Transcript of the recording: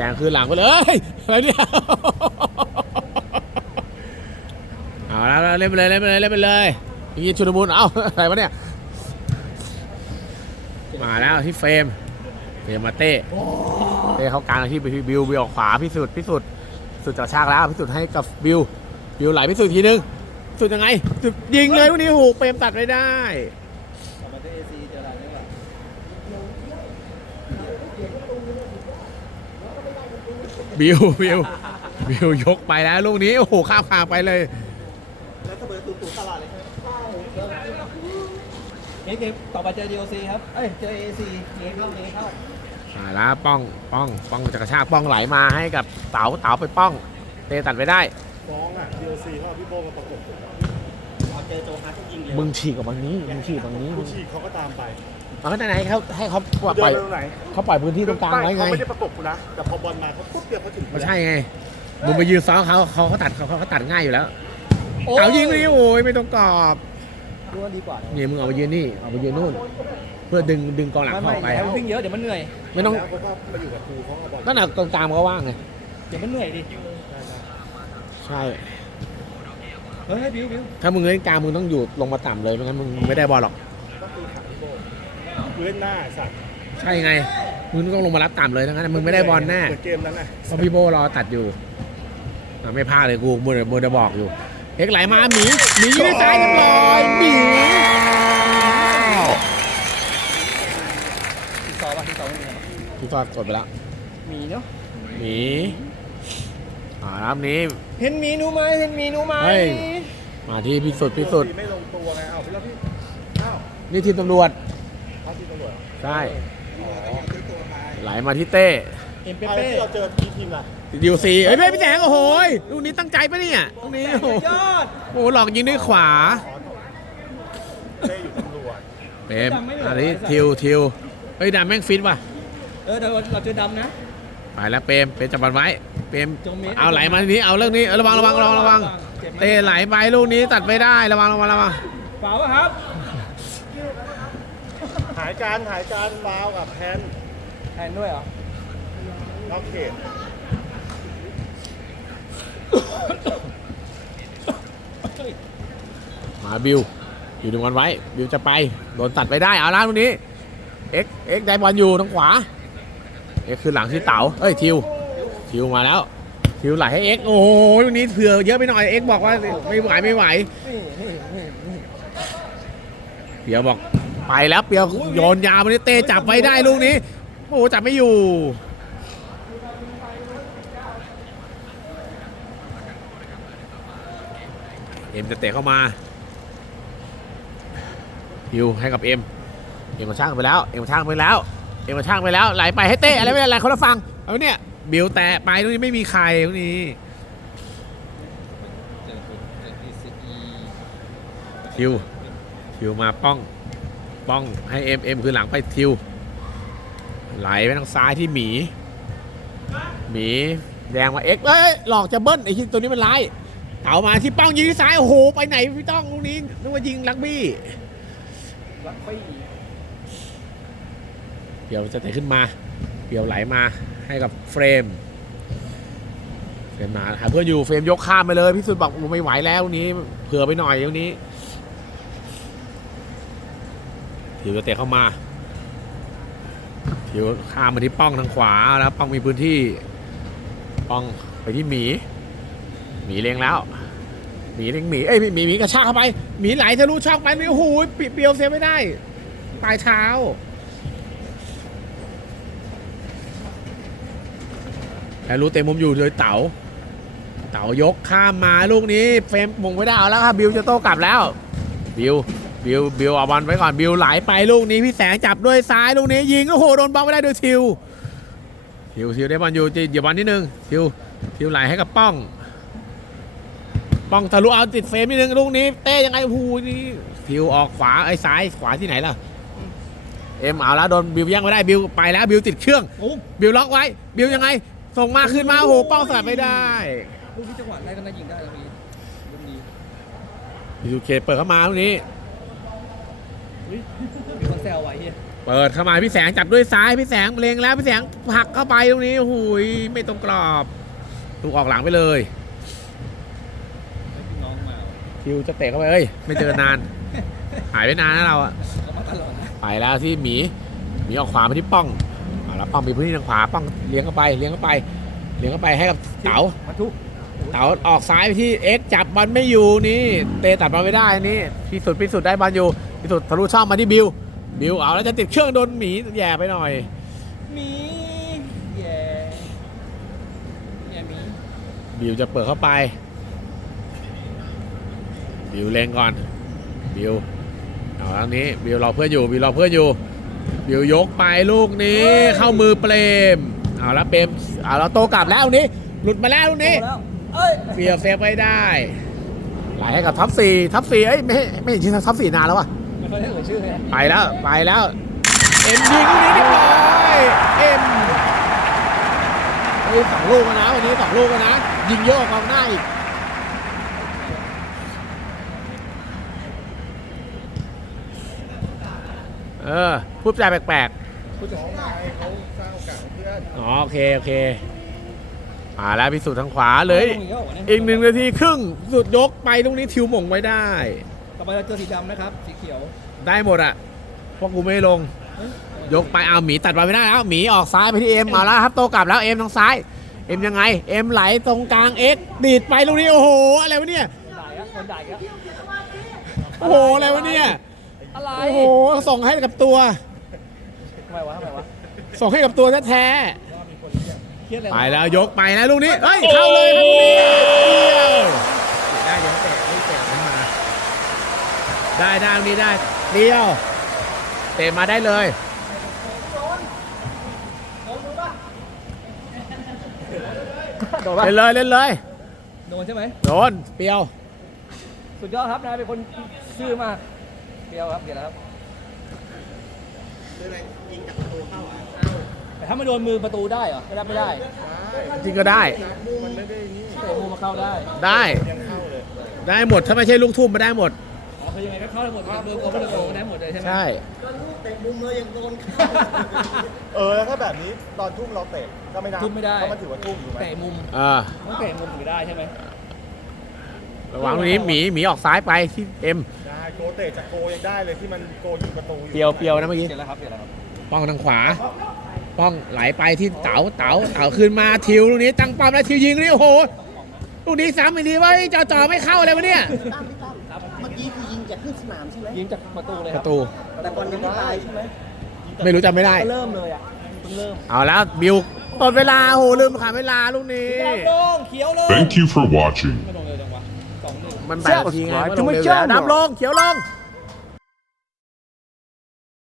สงคืนหลังไปเลยอะไรเนี่ยเอาแล้วเล่นไปเลยเล่นไปเลยเล่นไปเลยอย่างนี้ชุนมุนเอ้าอะไรวะเนี่ยมาแล้วที่เฟรมเฟรมมาเต้เต้เขากลางที่บิวบิวออกขวาพิสุดพิสุดสุดจากชากแล้วพิสุดให้กับบิวบิวไหลพิสุดทีนึงสุดยังไงสุดยิงเลยวันนี้โอ้โหเฟรมตัดไม่ได้ กลับมาที่เอซีเจออะไรนี่หว่า บิวบิวบิวยกไปแล้วลูกนี้ โอ้โหข้ามคางไปเลย แล้วเสมอตูตูตลอดเลยครับเกมต่อไปเจอดีโอซีครับ เอ้ย เจอเอซีเกมเข้าเกมเข้ามาแล้วป้องป้องป้องจากรชากป้องไหลมาให้กับเต๋าเต๋าไปป้องเตะตัดไปได้ ฟ้องอะ DLC เขาเอาพี่โบมาประกบเอาเจอโจฮัทก็ยิงเร็วมึงฉีกกับมันนี้มึงฉีกตรงนี้ผู้ฉีกเขาก็ตามไป เอาไหนไหนเขาให้เขาปล่อยเดินไปตรงไหน เขาปล่อยพื้นที่ตรงกลางไว้ไง เขาไม่ได้ประกบกูนะ แต่พอบอลมาเขาปุ๊บเดียวเขาถึงไม่ใช่ไงมึงไปยืนซ้อมเขาเขาเขาตัดเขาเขาตัดง่ายอยู่แล้วเต๋ายิงนี่โอ้ยไม่ต้องกรอบดูว่าดีกว่านะนี่มึงเอาไปยืนนี่เอาไปยืนนู่น เพื่อดึงดึงกองหลังไม่เข้าไม่ไปแล้ววิ่งเยอะเดี๋ยวมันเหนื่อย ไม่ต้องแล้วเขาก็มาอยู่กับครูเขาก็บอลก็หนักตรงกลางมันก็ว่างไงเดี๋ยวมันเหนื่อยดิ ใช่ เฮ้ยบิวบิวถ้ามึงเล่นกลางมึงต้องอยู่ลงมาต่ำเลยไม่งั้นมึงไม่ได้บอลหรอก ต้องตีขาพี่โบ กูเล่นหน้าไอ้สัตว์ใช่ไงมึงต้องลงมารับต่ำเลยทั้งนั้นมึงไม่ได้บอลแน่เหมือนเกมนั้นน่ะเพราะพี่โบรอตัดอยู่อะไม่พลาดเลยกูมือมือจะบอกอยู่ เอ็กไหลมาหมีหมีอยู่ในซ้ายเรียบร้อยหมีที่สองป่ะที่สองเป็นไงพี่ฟอดกดไปแล้วมีเนาะหมีอ่ารับนี้ เห็นมีหนูไหมเห็นมีหนูไหมเฮ้ย มาที่พิสุทธิ์พิสุทธิ์ไม่ลงตัวไงเอาไปแล้วพี่อ้าวนี่ทีมตำรวจ ใช่อ๋อไหลมาที่เต้เอ็มเปเอาเป้ที่เราเจอทีมทีมล่ะดิวซีเฮ้ยเพ่พี่แสงโอ้โหยลูกนี้ตั้งใจปะเนี่ยลูกนี้โอ้โหยอดโอ้โหหลอกยิงด้วยขวาอ๋อเต้อยู่ตำรวจเปมอันนี้ทิวทิวเฮ้ยดำแม่งฟิตว่ะเออเดี๋ยวเราเจอดำนะไปแล้วเปรมเปรมจับบอลไว้เปรมจงเมตรเอาไหลมาทีนี้เอาเรื่องนี้เออระวังระวังระวังระวังเจ็บไหมเตะไหลไปลูกนี้ตัดไม่ได้ระวังระวังระวังเปล่าป่ะครับหายการหายการฟาวกับแพนแทนด้วยเหรอนอกเขตมาบิว อยู่ดึงบอลไว้ บิวจะไป โดนตัดไปได้ เอาละลูกนี้ เอ็กเอ็กได้บอลอยู่ทางขวา เอ็กคือหลังที่เต๋าเอ้ย ทิว ทิวมาแล้ว ทิวไหลให้เอ็ก โอ้โหลูกนี้เผื่อเยอะไปหน่อย เอ็กบอกว่าไม่ไหวไม่ไหวเปียวบอก ไปแล้วเปียวโยนยาวมาที่เต้จับไว้ได้ลูกนี้ โอ้โหจับไม่อยู่ เอ็มจะเตะเข้ามาฮิวให้กับเอ็ม เอ็มมาช่างไปแล้ว เอ็มมาช่างไปแล้ว เอ็มมาช่างไปแล้ว ไหลไปให้เต้อะไรไม่อะไรคนละฟัง เอาเนี่ยบิวแตะไปตรงนี้ไม่มีใครตรงนี้ทิวทิวมาป้อง ป้องให้เอ็มเอ็มคือหลังไปทิว ไหลไปทางซ้ายที่หมี หมีแดงมาเอ็กเอ้ยหลอกจะเบิ้ลไอ้ที่ตัวนี้มันร้ายเต่ามาที่ป้องยิงที่ซ้ายโอ้โหไปไหนพี่ต้องลูกนี้นึกว่ายิงลักบี้รักปี้เปียวจะเตะขึ้นมาเปียวไหลมาให้กับเฟรมเฟรมมาหาเพื่อนอยู่เฟรมยกข้ามไปเลยพี่สุดบอกไม่ไหวแล้วลูกนี้เผื่อไปหน่อยลูกนี้ ทิวจะเตะเข้ามาทิวข้ามมาที่ป้องทางขวาแล้วป้องมีพื้นที่ ป้องไปที่หมี หมีเลี้ยงแล้ว หมีเลี้ยงหมีเอ้ยหมีหมีกระชากเข้าไป หมีไหลทะลุช่องไปนี่โอ้โหเปเปียวเซฟไม่ได้ ปลายเท้าแล้วรู้เต็มมุมอยู่เลยเต๋าเต๋ายกข้ามมาลูกนี้เฟรมมงไม่ได้เอาแล้วครับบิวจะโต้กลับแล้ว บิว บิวบิวเอาบอลไว้ก่อนบิวไหลไปลูกนี้พี่แสงจับด้วยซ้ายลูกนี้ยิงโอ้โหโดนบอลไม่ได้โดยทิวทิวทิวได้บอลอยู่จะเหยียบบอลนิดนึงทิวทิวไหลให้กับป้อง ป้องทะลุเอาติดเฟรมนิดนึงลูกนี้เต้ยังไงโอ้โหนี่ทิวออกขวาไอ้ซ้ายขวาที่ไหนล่ะเอ็มเอาแล้วโดนบิวแย่งไม่ได้บิวไปแล้วบิวติดเครื่องโอ้บิวล็อกไว้ บิวยังไง ส่งมาขึ้นมาโอ้โหป้องสลัดไม่ได้ลูกที่จังหวะแรกก็น่ายิงได้แล้วมีลูกนี้บิวเคเปิดเข้ามาลูกนี้ มีคนแซวไว้เฮียเปิดเข้ามาพี่แสงจับด้วยซ้ายพี่แสงเล็งแล้วพี่แสงผลักเข้าไปตรงนี้โอ้โหุยไม่ตรงกรอบลูกออกหลังไปเลยน้องมาคิวจะเตะเข้าไปเอ้ยไม่เจอนาน หายไปนานนะเราอะเขามาตลอดนะไปแล้วที่หมีหมีออกขวาไปที่ป้องเอาแล้วป้องมีพื้นที่ทางขวาป้องเลี้ยงเข้าไปเลี้ยงเข้าไปเลี้ยงเข้าไปให้กับเต๋า มาทุกเต๋าออกซ้ายไปที่เอ็กซ์จับบอลไม่อยู่นี่ เตะตัดบอลไม่ได้นี่พิสุดพิสุดได้บอลอยู่ พิสุดทะลุช่องมาที่บิวบิวเอาแล้วจะติดเครื่องโดนหมีแย่ไปหน่อยมีแย่แย่มีบิวจะเปิดเข้าไป บิวเล็งก่อน บิวเอาทางนี้บิวรอเพื่อนอยู่บิวรอเพื่อนอยู่ บิวยกไปลูกนี้เข้ามือเปรมเอาแล้วเปรมเอาแล้วโตกลับแล้วลูกนี้ หลุดมาแล้วลูกนี้โตแล้วเอ้ยเฟียเซฟไม่ได้ไหลให้กับท็อปสี่ท็อปสี่เอ้ยไม่ไม่เห็นชื่อท็อปสี่นานแล้ววะ ไม่ค่อยได้เอ่ยชื่อเลยไปแล้วไปแล้ว เอ็มยิงลูกนี้เรียบร้อยเอ็มเฮ้ยสองลูกแล้วนะวันนี้สองลูกแล้วนะยิงเยอะกว่ากองหน้าอีกเออพูดจาแปลกผู้จัดการเขาสร้างโอกาสให้เพื่อนๆอ๋อโอเคโอเคมาแล้วพิสูจน์ทางขวาเลยตรงนี้ก็บอกว่าอีกหนึ่งนาทีครึ่งสุดยกไปตรงนี้ทิวหม่งไว้ได้ ต่อไปเราเจอสีดำนะครับ สีเขียวได้หมดอะเพราะกูไม่ลงยกไปเอาหมีตัดบอลไม่ได้แล้วหมีออกซ้ายไปที่เอ็มเอาแล้วครับโตกลับแล้วเอ็มทางซ้ายเอ็มยังไงเอ็มไหลตรงกลางเอ็กดีดไปลูกนี้โอ้โหอะไรวะเนี่ยด่ายครับคนด่ายครับโอ้โหอะไรวะเนี่ยอะไรโอ้โหส่งให้กับตัว ทำไมวะทำไมวะส่งให้กับตัวแท้เครียดเลยๆไปแล้วยกไปแล้วลูกนี้เฮ้ยเข้าเลยครับลูกนี้เดียวได้ยังแตะไม่แตะมันมา ได้ได้ลูกนี้ได้เดียวเตะมาได้เลยโดนปะเล่นเลยเล่นเลย โดนใช่ไหม โดนเปรียว สุดยอดครับนายเป็นคนซื่อมากเดียวครับเดี๋ยวนะครับแต่ถ้าไม่โดนมือประตูได้เหรอไม่ได้ไม่ได้จริงก็ได้มันไม่ได้นี่เตะมุมมาเข้าได้ ได้ยังเข้าเลยได้หมด ถ้าไม่ใช่ลูกทุ่มมาได้หมดอ๋อ คือยังไงก็เข้าได้หมดครับโดนเขาก็โดนได้หมดเลยใช่ไหมใช่เออแล้วถ้าแบบนี้ตอนทุ่มเราเตะก็ไม่ได้ทุ่มไม่ได้ เพราะมันถือว่าทุ่มถูกไหมเตะมุมเออต้องเตะมุมถึงได้ใช่ไหมระหวังตรงนี้หมีหมีออกซ้ายไปที่เอ็มได้โกเตะจากโกยังได้เลยที่มันโกยิงประตูอยู่เปียวเปียวนะเมื่อกี้เดี๋ยวแล้วครับเดี๋ยวแล้วครับป้องทางขวา ป้องไหลไปที่เต๋าเต๋าเต๋าขึ้นมาทิวลูกนี้ตั้งป้อมแล้วทิวยิงลูกนี้โอ้โหลูกนี้ซ้ำอีกทีว่าจ่อจ่อๆไม่เข้าเลยวะเนี่ยตั้มพี่ตั้มเมื่อกี้ คือยิงจากครึ่งสนามใช่ไหมยิงจากประตูเลยปครับระตู แต่บอลยังไม่ตายใช่ไหมไม่รู้จำไม่ได้ ก็เริ่มเลยอะเพิ่งเริ่มเอาแล้วบิวหมดเวลาโอ้โหลืมขาดเวลาลูกนี้ดำลงเขียวลง Thank you for watching. ไม่ลงเลยจังวะสองหนึ่ง มันแปดนาทีไงมันลงเร็วอยู่แล้วดำลงเขียวลง